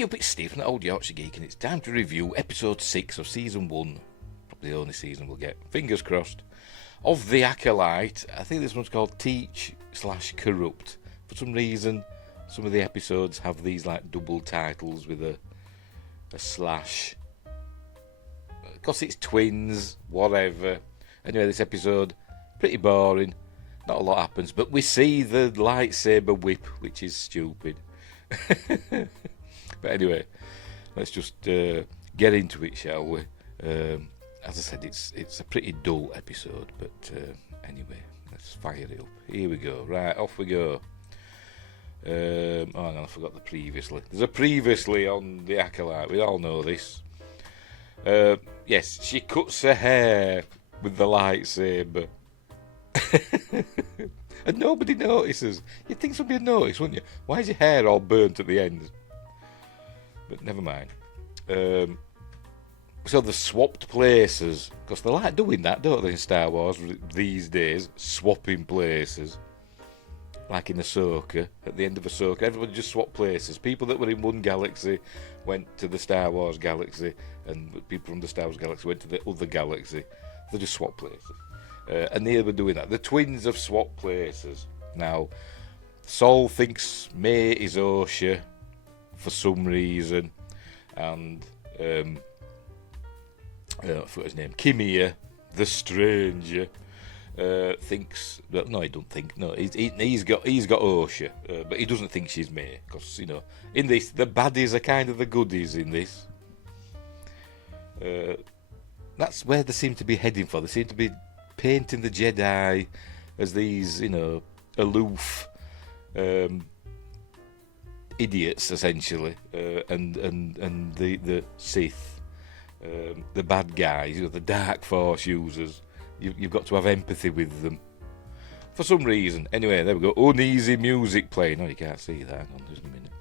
Hey up, it's Steve from the Old Yorkshire Geek, and it's time to review episode 6 of season 1, probably the only season we'll get, fingers crossed, of The Acolyte. I think this one's called Teach/Corrupt. For some reason, some of the episodes have these like double titles with a slash. Because it's twins, whatever. Anyway, this episode, pretty boring, not a lot happens, but we see the lightsaber whip, which is stupid. But anyway, let's just get into it, shall we? As I said, it's a pretty dull episode, but anyway, let's fire it up. Here we go. Right, off we go. Oh, no, I forgot the previously. There's a previously on The Acolyte. We all know this. Yes, she cuts her hair with the lightsaber. And nobody notices. You'd think somebody would notice, wouldn't you? Why is your hair all burnt at the ends? But never mind. So they swapped places, because they like doing that, don't they, in Star Wars these days, swapping places. Like in Ahsoka, at the end of Ahsoka, everybody just swapped places. People that were in one galaxy went to the Star Wars galaxy, and people from the Star Wars galaxy went to the other galaxy. They just swapped places. And they were doing that. The twins have swapped places. Now, Saul thinks May is Yorkshire for some reason, and I forgot his name, Kimia, the stranger, thinks that, no, he don't think, no, he's got Yorkshire, but he doesn't think she's May, because, you know, in this, the baddies are kind of the goodies in this. That's where they seem to be heading for. They seem to be painting the Jedi as these, you know, aloof idiots, essentially, and the Sith, the bad guys, you know, the Dark Force users. You've got to have empathy with them for some reason. Anyway, there we go. Uneasy music playing. Oh, you can't see that. Hang on, just a minute.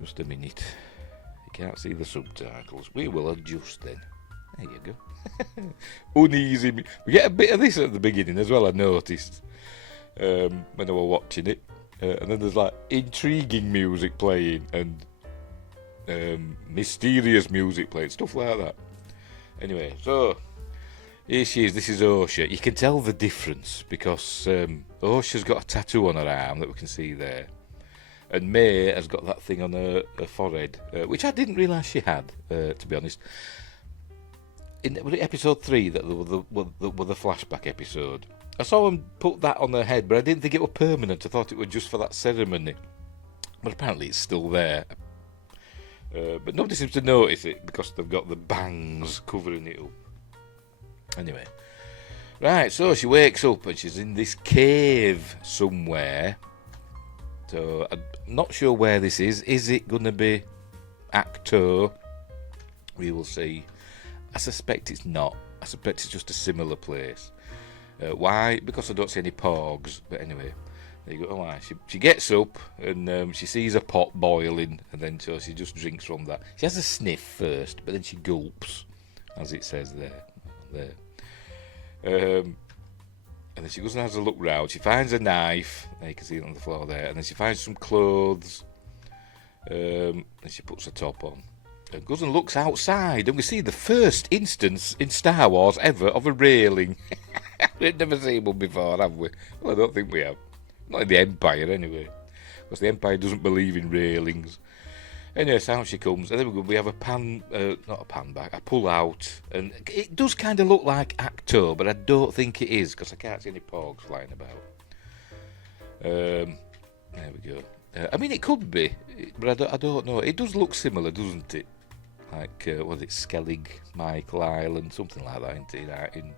Just a minute. You can't see the subtitles. We will adjust then. There you go. Uneasy. We get a bit of this at the beginning as well, I noticed, when I were watching it. And then there's like intriguing music playing and mysterious music playing, stuff like that. Anyway, so here she is. This is Osha. You can tell the difference because Osha's got a tattoo on her arm that we can see there, and May has got that thing on her forehead, which I didn't realise she had, to be honest. Was it episode 3 that were the flashback episode? I saw him put that on her head, but I didn't think it was permanent. I thought it was just for that ceremony. But apparently it's still there. But nobody seems to notice it because they've got the bangs covering it up. Anyway. Right, so she wakes up and she's in this cave somewhere. So I'm not sure where this is. Is it going to be Acto? We will see. I suspect it's not. I suspect it's just a similar place. Why? Because I don't see any porgs. But anyway, there you go. Oh, why? She gets up and she sees a pot boiling, and then so she just drinks from that. She has a sniff first, but then she gulps, as it says there. And then she goes and has a look round. She finds a knife. There you can see it on the floor there. And then she finds some clothes. And she puts her top on. And goes and looks outside, and we see the first instance in Star Wars ever of a railing. We've never seen one before, have we? Well, I don't think we have. Not in the Empire, anyway. Because the Empire doesn't believe in railings. Anyway, so out she comes, and then we have a a pull-out. And it does kind of look like Acto, but I don't think it is, because I can't see any porgs flying about. There we go. I mean, it could be, but I don't know. It does look similar, doesn't it? Like, was it Skellig, Michael Island, something like that, isn't it?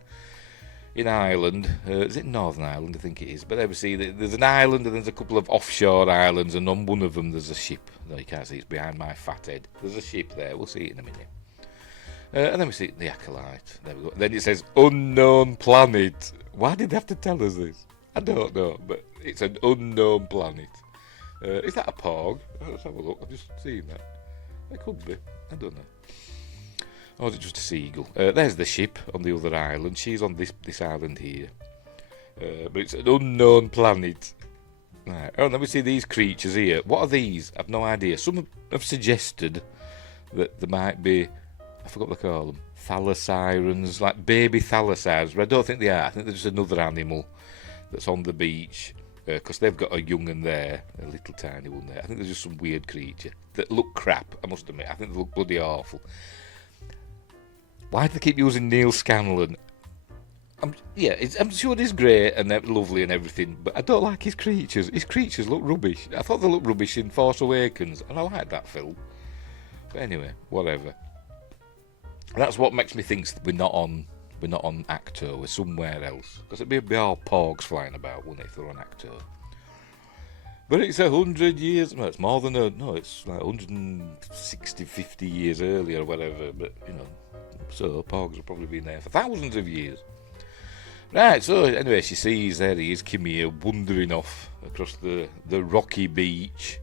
In Ireland. Is it Northern Ireland? I think it is. But there we see, there's an island and there's a couple of offshore islands, and on one of them there's a ship. No, you can't see, it's behind my fat head. There's a ship there, we'll see it in a minute. And then we see the Acolyte. There we go. Then it says, unknown planet. Why did they have to tell us this? I don't know, but it's an unknown planet. Is that a porg? Let's have a look. I've just seen that. It could be. I don't know. Or is it just a seagull? There's the ship on the other island. She's on this island here. But it's an unknown planet. Right. Oh, and then we see these creatures here. What are these? I've no idea. Some have suggested that there might be, I forgot what they call them, thalassirens, like baby thalassirens, but I don't think they are. I think they're just another animal that's on the beach, because they've got a young one there, a little tiny one there. I think they're just some weird creature that look crap, I must admit. I think they look bloody awful. Why do they keep using Neil Scanlon? I'm sure he's great and they're lovely and everything, but I don't like his creatures. His creatures look rubbish. I thought they looked rubbish in Force Awakens, and I like that film. But anyway, whatever. That's what makes me think we're not on Actor. We're somewhere else, because it'd be all porgs flying about, wouldn't it, if they're on Actor? But it's 100 years. No, it's more than it's like 160, 50 years earlier or whatever. But so porgs have probably been there for thousands of years. Right, so anyway, she sees there he is, Kimia, wandering off across the rocky beach.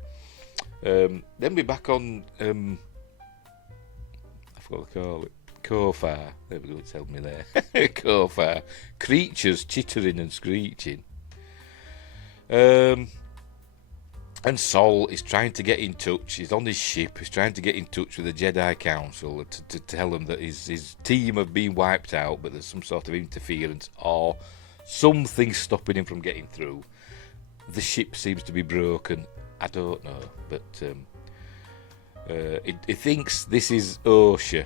Then we're back on, I forgot what they call it, Kofar. There we go, it's helped me there. Kofar. Creatures chittering and screeching. And Sol is trying to get in touch. He's on his ship. He's trying to get in touch with the Jedi Council to tell them that his team have been wiped out, but there's some sort of interference or something stopping him from getting through. The ship seems to be broken. I don't know, but he thinks this is Osha.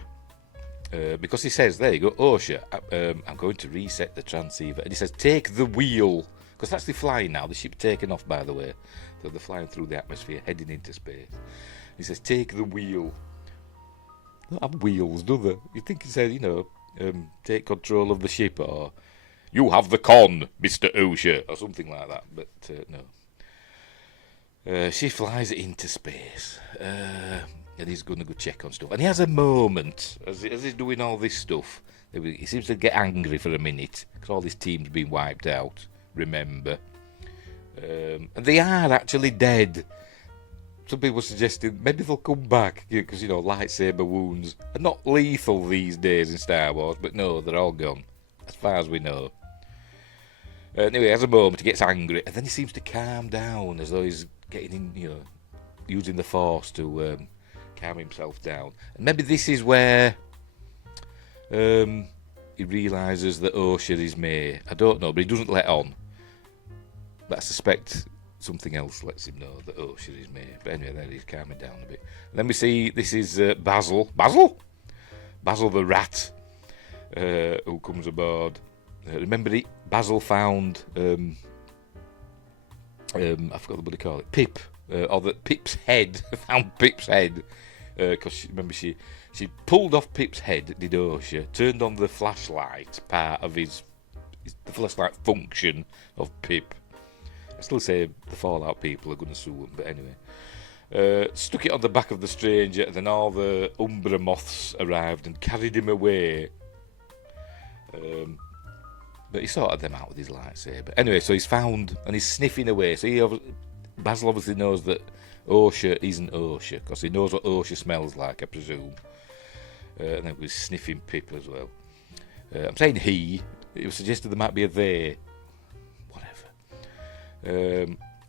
Because he says, there you go, Osha, I'm going to reset the transceiver. And he says, take the wheel. Because that's the flying now. The ship's taken off, by the way. So they're flying through the atmosphere, heading into space. He says, take the wheel. They don't have wheels, do they? You'd think he said, take control of the ship, or you have the con, Mr. Osha, or something like that. But no. She flies into space. And he's going to go check on stuff. And he has a moment, as he's doing all this stuff. He seems to get angry for a minute, because all his team's been wiped out, remember. And they are actually dead. Some people suggested maybe they'll come back, because, lightsaber wounds are not lethal these days in Star Wars, but no, they're all gone, as far as we know. Anyway, he has a moment, he gets angry, and then he seems to calm down, as though he's getting in, using the Force to calm himself down. And maybe this is where he realises that Osha is May. I don't know, but he doesn't let on. But I suspect something else lets him know that Osha is May. But anyway, there he's calming down a bit. And then we see this is Basil. Basil the rat, who comes aboard. Remember, Basil found I forgot what they call it. Pip, or Pip's head. Found Pip's head because remember she pulled off Pip's head. Did Osha turned on the flashlight part of the flashlight function of Pip. I still say the Fallout people are going to sue him, but anyway. Stuck it on the back of the stranger, and then all the Umbra moths arrived and carried him away. But he sorted them out with his lightsaber. Anyway, so he's found, and he's sniffing away. So Basil obviously knows that Osha isn't Osha, because he knows what Osha smells like, I presume. And then he's sniffing Pip as well. I'm saying he. It was suggested there might be a they.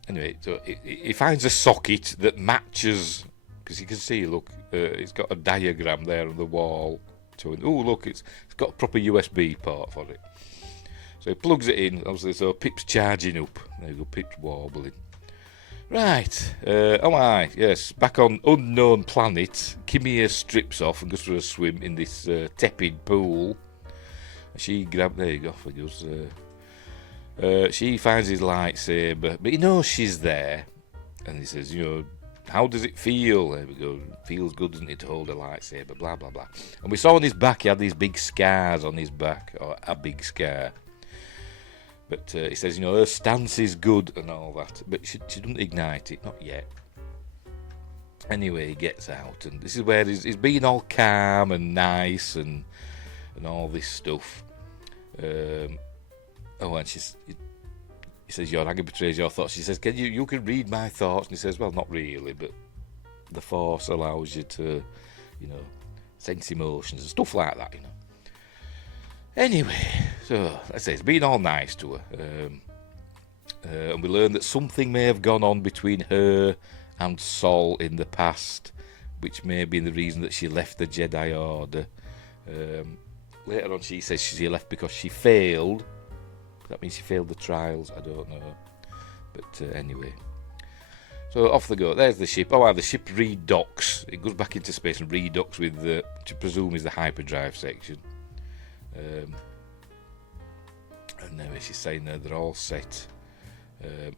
Anyway, so he finds a socket that matches, because you can see, look, it's got a diagram there on the wall showing, oh look, it's got a proper USB port for it. So he plugs it in, obviously, so Pip's charging up. There you go, Pip's warbling. Right, yes, back on unknown planet, Kimia strips off and goes for a swim in this tepid pool. She grabbed, there you go, off it goes. She finds his lightsaber, but he knows she's there, and he says, how does it feel? There we go, feels good, doesn't it, to hold a lightsaber, blah, blah, blah. And we saw on his back, he had these big scars on his back, or a big scar. But he says, her stance is good and all that, but she doesn't ignite it, not yet. Anyway, he gets out, and this is where he's being all calm and nice and all this stuff. And he says, your anger betrays your thoughts. She says, you can read my thoughts. And he says, well, not really, but the Force allows you to, sense emotions and stuff like that, Anyway, so let's say it's being all nice to her. and we learn that something may have gone on between her and Sol in the past, which may be the reason that she left the Jedi Order. Later on, she says she left because she failed. That means she failed the trials. I don't know, but anyway. So off they go. There's the ship. Oh, the ship redocks. It goes back into space and redocks with the, which I presume is the hyperdrive section. And anyway, she's saying they're all set.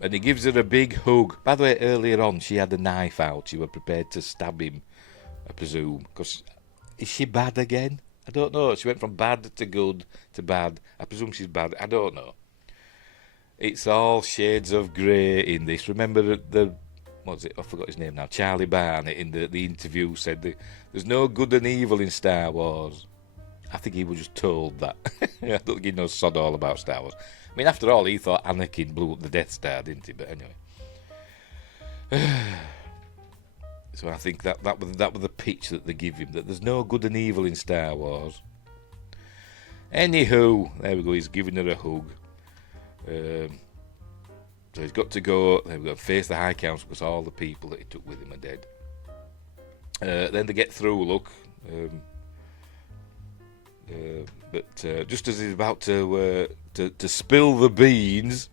And he gives her a big hug. By the way, earlier on, she had a knife out. She was prepared to stab him, I presume. Because is she bad again? I don't know. She went from bad to good to bad. I presume she's bad. I don't know. It's all shades of grey in this. Remember the what was it? I forgot his name now. Charlie Barnett in the interview said there's no good and evil in Star Wars. I think he was just told that. I don't think he knows sod all about Star Wars. I mean, after all, he thought Anakin blew up the Death Star, didn't he? But anyway. So I think that was the pitch that they give him, that there's no good and evil in Star Wars. Anywho, there we go, he's giving her a hug. So he's got to go, there we go, face the High Council because all the people that he took with him are dead. Then they get through, look. But just as he's about to spill the beans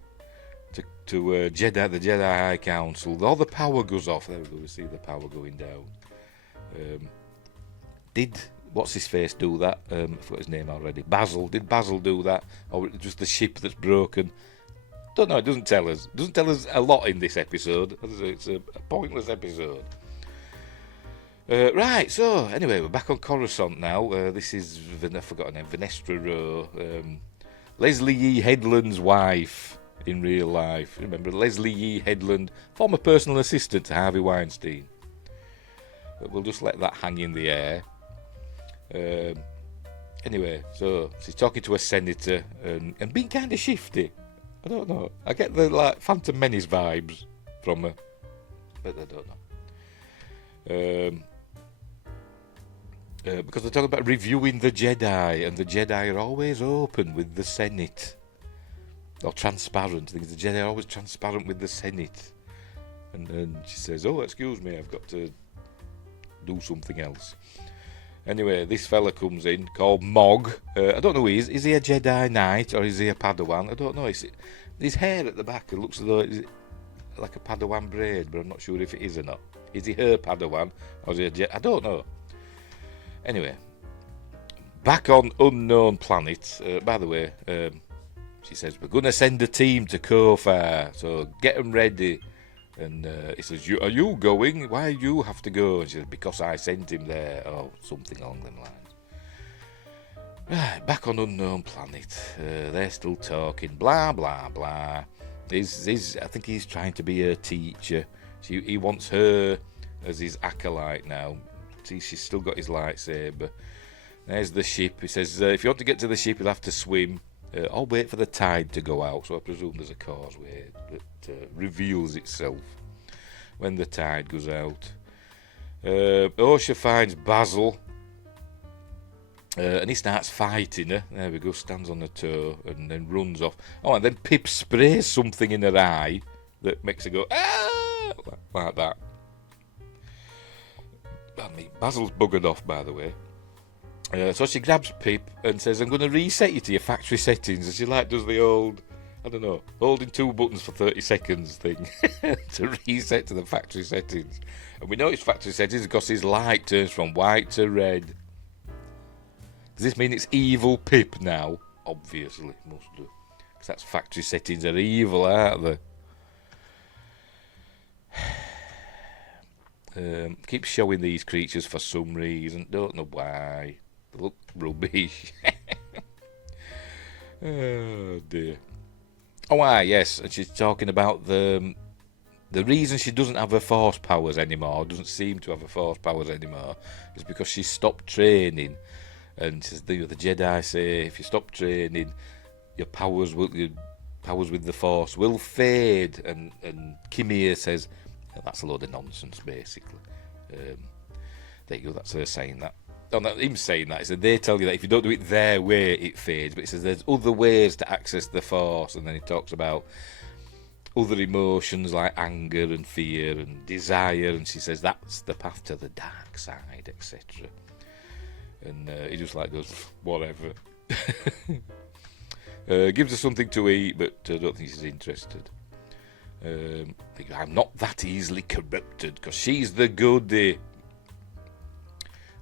to the Jedi High Council, all the power goes off. There we go. We see the power going down. Did what's his face do that? I forgot his name already. Basil. Did Basil do that, or just the ship that's broken? Don't know. It doesn't tell us. It doesn't tell us a lot in this episode. It's a pointless episode. Right, so anyway, we're back on Coruscant now. This is, I forgot her name, Venestra Rowe. Leslie E. Headland's wife in real life. Remember, Leslie E. Headland, former personal assistant to Harvey Weinstein. But we'll just let that hang in the air. Anyway, so she's talking to a senator and being kind of shifty. I don't know. I get the Phantom Menace vibes from her, but I don't know. Because they're talking about reviewing the Jedi, and the Jedi are always open with the Senate. Or transparent. I think the Jedi are always transparent with the Senate. And then she says, oh, excuse me, I've got to do something else. Anyway, this fella comes in, called Mog. I don't know who he is. Is he a Jedi Knight, or is he a Padawan? I don't know. His hair at the back, it looks as though it's like a Padawan braid, but I'm not sure if it is or not. Is he her Padawan, or is he a Jedi? I don't know. Anyway, back on Unknown Planet. By the way, she says, we're going to send a team to Kofar, so get them ready. And he says, are you going? Why do you have to go? And she says, because I sent him there, or something along them lines. Right, back on Unknown Planet. They're still talking, blah, blah, blah. I think he's trying to be her teacher. He wants her as his acolyte now. See, she's still got his lightsaber. There's the ship. He says, if you want to get to the ship, you'll have to swim. I'll wait for the tide to go out. So I presume there's a causeway that reveals itself when the tide goes out. Osha finds Basil. And he starts fighting her. There we go, stands on her toe and then runs off. Oh, and then Pip sprays something in her eye that makes her go, ah! Like that. Basil's buggered off, by the way. So she grabs Pip and says, I'm going to reset you to your factory settings. And she does the old, I don't know, holding two buttons for 30 seconds thing to reset to the factory settings. And we know it's factory settings because his light turns from white to red. Does this mean it's evil Pip now? Obviously, it must do. Because that's factory settings are evil, aren't they? Keep showing these creatures for some reason. Don't know why. They look rubbish. Oh dear. Oh, yes. And she's talking about the reason she doesn't have her force powers anymore, doesn't seem to have her force powers anymore, is because she stopped training. And the Jedi say, if you stop training, your powers with the Force will fade. And Kimia says, that's a load of nonsense, basically. There you go, that's her saying that. Oh, not him saying that. He said, they tell you that if you don't do it their way, it fades. But he says there's other ways to access the Force. And then he talks about other emotions like anger and fear and desire, and she says that's the path to the dark side, etc. And he just like goes, whatever. Gives her something to eat, but I don't think she's interested. I'm not that easily corrupted, because she's the goodie.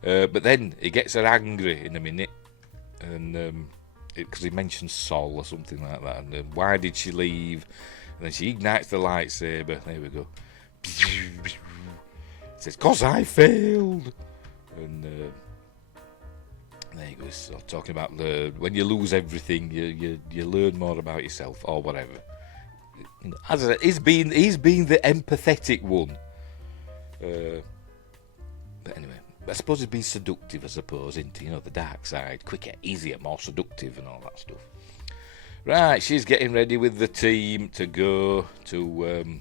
But then he gets her angry in a minute, and because he mentions Sol or something like that, and why did she leave? And then she ignites the lightsaber. There we go. Says, "'Cause I failed." And there you go. So talking about when you lose everything, you learn more about yourself or whatever. As I said, he's been the empathetic one. But anyway, I suppose he's been seductive, I suppose, isn't he? You know, the dark side, quicker, easier, more seductive, and all that stuff. Right, she's getting ready with the team to go to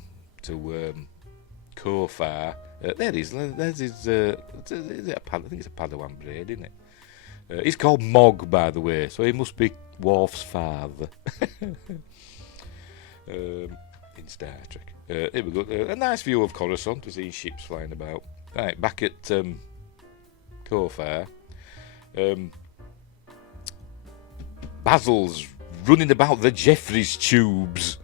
Kofar. There he is. There's his. Is it I think it's a Padawan braid, isn't it? He's called Mog, by the way, so he must be Worf's father. In Star Trek. Here we go. A nice view of Coruscant. We see ships flying about. Right, back at Kofar. Basil's running about the Jeffries tubes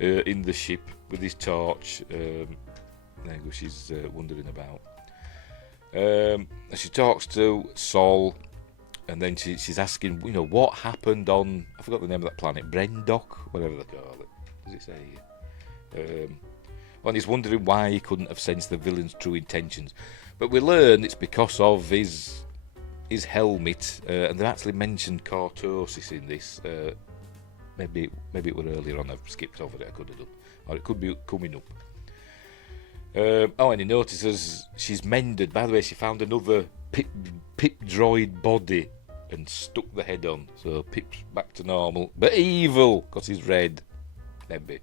in the ship with his torch. There you go, she's wandering about. She talks to Sol, and then she's asking, you know, what happened on, I forgot the name of that planet, Brendok, whatever they call it. Does it say here? And he's wondering why he couldn't have sensed the villain's true intentions. But we learn it's because of his helmet, and they actually mentioned cortosis in this. Maybe it were earlier on. I've skipped over it. I could have done, or it could be coming up. And he notices she's mended. By the way, she found another Pip droid body and stuck the head on. So Pip's back to normal, but evil because he's red. Maybe.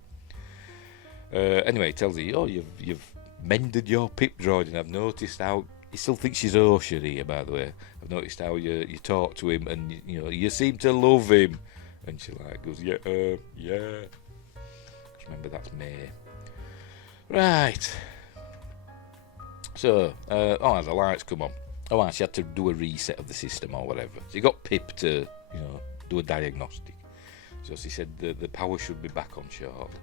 Anyway, he tells her, "Oh, you've mended your Pip droid, and I've noticed how he still thinks she's Yorkshire here. By the way, I've noticed how you talk to him, and you know you seem to love him." And she like goes, "Yeah, yeah." Remember, that's May. Right. So, the lights come on. She had to do a reset of the system or whatever. So you got Pip to, do a diagnostic. So she said the power should be back on shortly.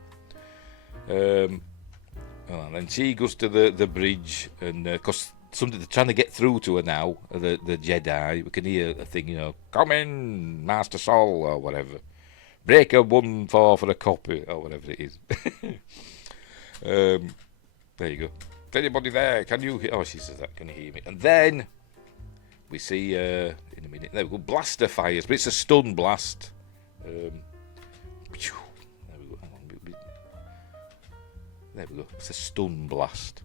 And then she goes to the bridge, and because they're trying to get through to her now, the Jedi. We can hear a thing, "Come in, Master Sol," or whatever. "Breaker 1-4 for a copy," or whatever it is. There you go. "Is anybody there? Can you hear?" Oh, she says that. "Can you hear me?" And then we see in a minute. There we go. Blaster fires, but it's a stun blast. There we go. Hang on. There we go. It's a stun blast.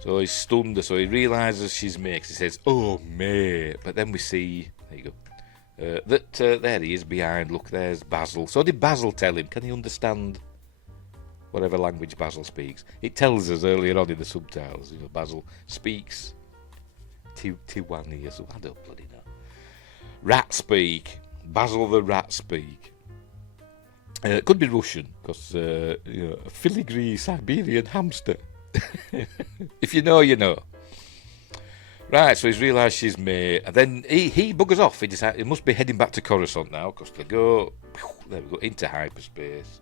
So he's stunned her, so he realises she's May. He says, "Oh, May." But then we see, there you go, that there he is behind. Look, there's Basil. So did Basil tell him? Can he understand whatever language Basil speaks? It tells us earlier on in the subtitles. Basil speaks Tiwani or something. I don't bloody know. Rat speak. Basil the rat speak. It could be Russian, because a filigree Siberian hamster. If you know, you know. Right, so he's realised she's May, and then he buggers off. He decides he must be heading back to Coruscant now, because they go, there we go, into hyperspace.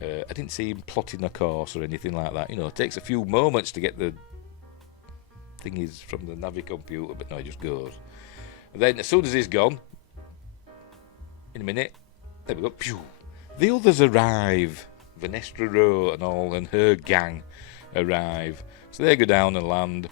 I didn't see him plotting a course or anything like that. It takes a few moments to get the thingies from the Navi computer, but no, he just goes. And then as soon as he's gone, in a minute, there we go, pew, the others arrive. Vanestra Rowe and all, and her gang arrive. So they go down and land,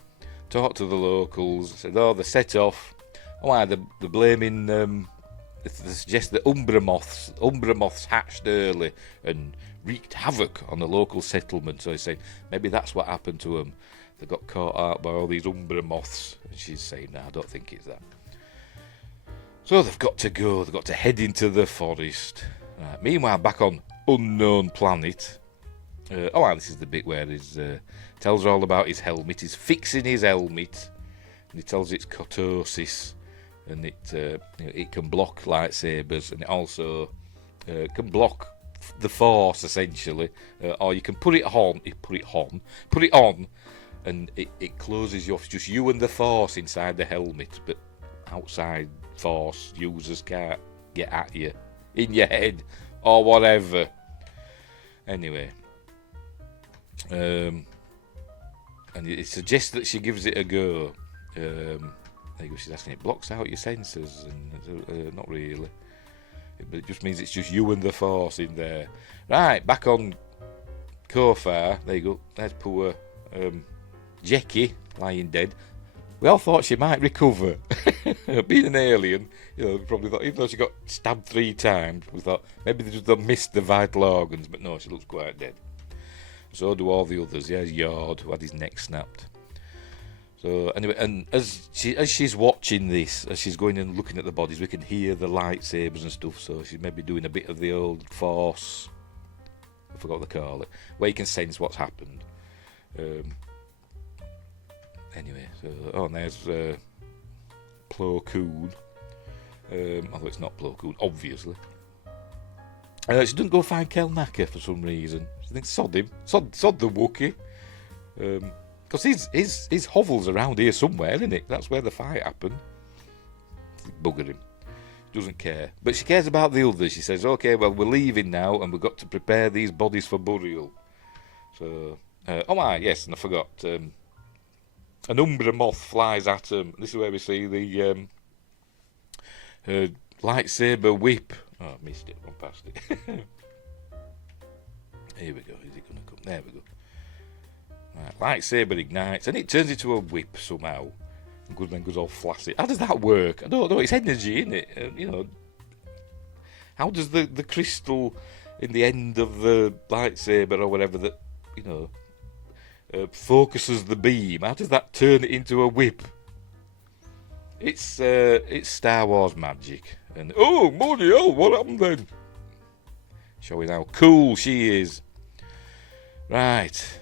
talk to the locals, said, they're set off. They're blaming, they suggest that Umbra moths hatched early and wreaked havoc on the local settlement. So he's saying, maybe that's what happened to them. They got caught out by all these Umbra moths. And she's saying, no, I don't think it's that. So they've got to go, they've got to head into the forest. Right. Meanwhile, back on Unknown Planet, this is the bit where he tells her all about his helmet. He's fixing his helmet, and he tells it's cortosis, and it can block lightsabers, and it also can block the Force essentially, or you can put it on, and it closes you off. It's just you and the Force inside the helmet, but outside Force users can't get at you in your head or whatever. Anyway, and it suggests that she gives it a go. There you go, she's asking, it blocks out your senses, and not really. But it just means it's just you and the Force in there. Right, back on Kofar. There you go. There's poor Jackie lying dead. We all thought she might recover. Being an alien, we probably thought, even though she got stabbed 3 times, we thought maybe they just missed the vital organs. But no, she looks quite dead. So do all the others. There's Yord, who had his neck snapped. So anyway, and as she's watching this, as she's going and looking at the bodies, we can hear the lightsabers and stuff. So she's maybe doing a bit of the old Force, I forgot what they call it, where you can sense what's happened. Anyway, so and there's Plo Koon. Although it's not Plo Koon, obviously. She doesn't go find Kel Nacker for some reason. She thinks sod him, sod the Wookiee. Because his hovel's around here somewhere, isn't it? That's where the fight happened. Bugger him. Doesn't care. But she cares about the others. She says, okay, well, we're leaving now, and we've got to prepare these bodies for burial. So, yes, and I forgot. An Umbra moth flies at them. This is where we see the her lightsaber whip. Oh, I missed it. Run past it. Here we go. Is it going to come? There we go. Right, lightsaber ignites, and it turns into a whip somehow. And then goes all flaccid. How does that work? I don't know. It's energy, isn't it? How does the crystal in the end of the lightsaber or whatever that focuses the beam? How does that turn it into a whip? It's Star Wars magic. And oh, bloody hell, what happened then? Showing how cool she is. Right.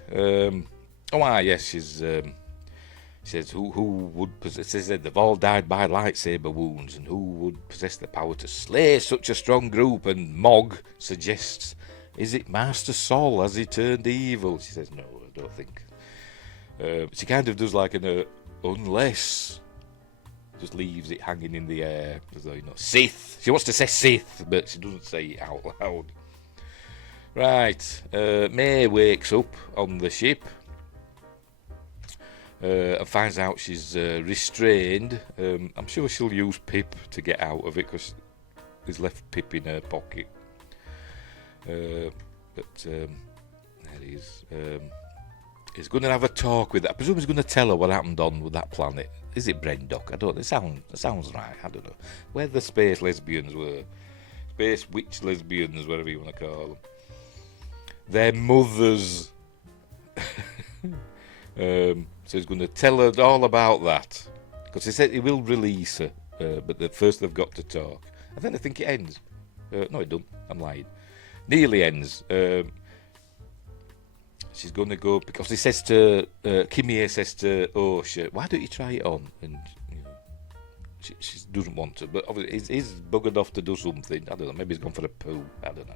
Yes, she says who would possess. Says that they've all died by lightsaber wounds, and who would possess the power to slay such a strong group? And Mog suggests, is it Master Sol? Has he turned evil? She says no, I don't think. She kind of does like unless, just leaves it hanging in the air as though Sith. She wants to say Sith, but she doesn't say it out loud. Right, May wakes up on the ship and finds out she's restrained. I'm sure she'll use Pip to get out of it, because there's left Pip in her pocket. There he is. He's going to have a talk with her. I presume he's going to tell her what happened on with that planet. Is it Brendok? I don't know. It sounds right. I don't know. Where the space lesbians were. Space witch lesbians, whatever you want to call them. Their mothers. So he's going to tell her all about that, because he said he will release her, but first they've got to talk. And then I think it ends. No, it don't. I'm lying. Nearly ends. She's going to go, because he says to Kimie says to Osha, why don't you try it on? And she doesn't want to, but obviously he's buggered off to do something. I don't know. Maybe he's gone for a poo. I don't know.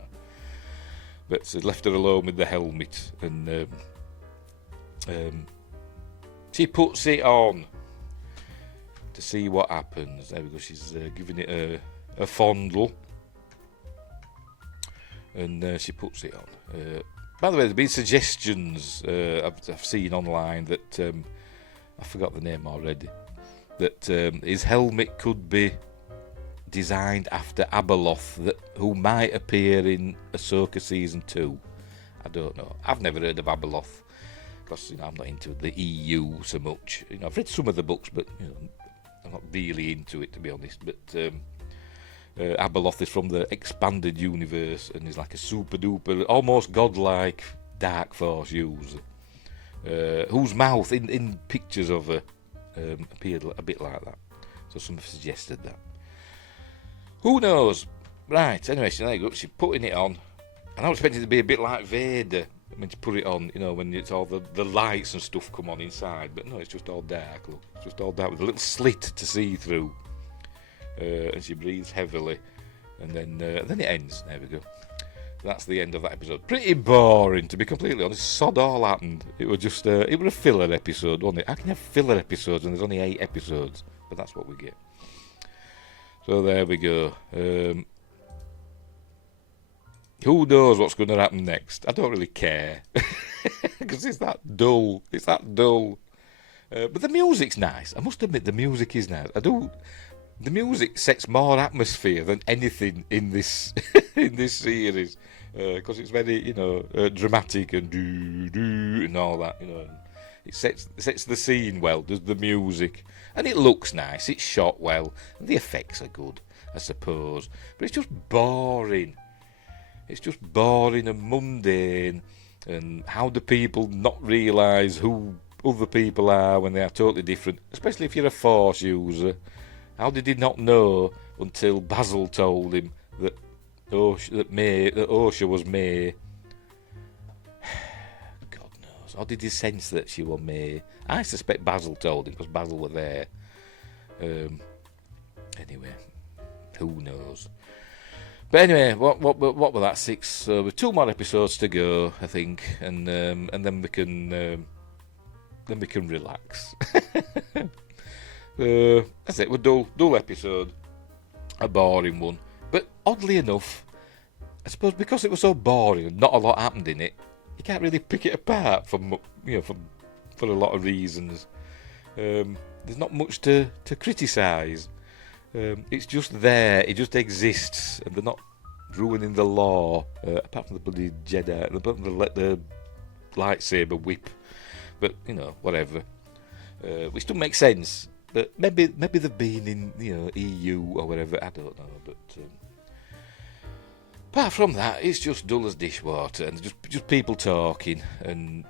But so left her alone with the helmet, and she puts it on to see what happens. There we go. She's giving it a fondle, and she puts it on. By the way, there've been suggestions I've seen online that I forgot the name already. That his helmet could be designed after Abeloth, who might appear in Ahsoka season 2. I don't know. I've never heard of Abeloth, because I'm not into the EU so much. I've read some of the books, but I'm not really into it, to be honest. But Abeloth is from the expanded universe, and is like a super duper, almost godlike dark force user, whose mouth in pictures of her appeared a bit like that. So some have suggested that. Who knows? Right, anyway, there you go. She's putting it on, and I was expecting it to be a bit like Vader. I mean, to put it on, when it's all the lights and stuff come on inside, but no, it's just all dark. Look, it's just all dark with a little slit to see through. And she breathes heavily, and then it ends. There we go. That's the end of that episode. Pretty boring, to be completely honest. Sod all happened. It was just it was a filler episode, wasn't it? I can have filler episodes and there's only 8 episodes, but that's what we get. So there we go. Who knows what's going to happen next? I don't really care because it's that dull. It's that dull. But the music's nice. I must admit, the music is nice. The music sets more atmosphere than anything in this in this series because it's very, dramatic and do and all that. It sets the scene well. Does the music, and it looks nice. It's shot well, and the effects are good, I suppose. But it's just boring. It's just boring and mundane. And how do people not realise who other people are when they are totally different? Especially if you're a Force user. How did he not know until Basil told him that Osha was May? God knows. Or did he sense that she was May? I suspect Basil told him because Basil were there. Anyway, who knows? But anyway, what were that 6? So with 2 more episodes to go, I think, and then we can relax. That's it. We're dull episode, a boring one. But oddly enough, I suppose because it was so boring and not a lot happened in it, you can't really pick it apart for a lot of reasons. There's not much to criticise. It's just there. It just exists, and they're not ruining the law. Apart from the bloody Jedi, the lightsaber whip. But whatever. Which doesn't make sense. But maybe they've been in EU or whatever. I don't know. But apart from that, it's just dull as dishwater, and just people talking, and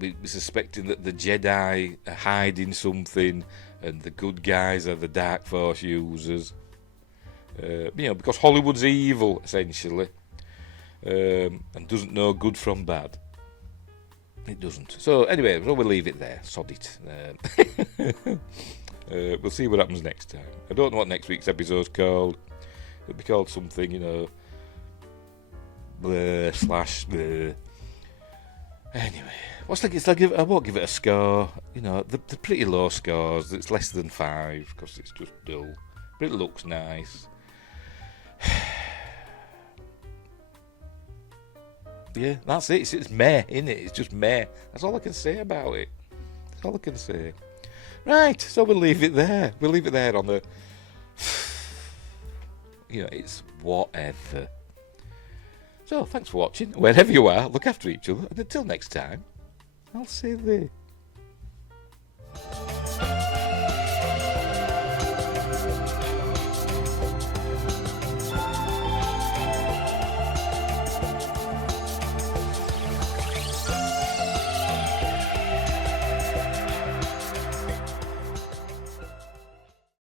we suspecting that the Jedi are hiding something, and the good guys are the Dark Force users. Because Hollywood's evil essentially, and doesn't know good from bad. It doesn't. So anyway, we'll leave it there. Sod it. We'll see what happens next time. I don't know what next week's episode's called. It'll be called something, /. Anyway, I won't give it a score. The pretty low scores. It's less than 5 because it's just dull. But it looks nice. Yeah, that's it. It's meh, innit? It's just meh. That's all I can say about it. That's all I can say. Right, so we'll leave it there. We'll leave it there on the... it's whatever. So, thanks for watching. Wherever you are, look after each other. And until next time, I'll see you there.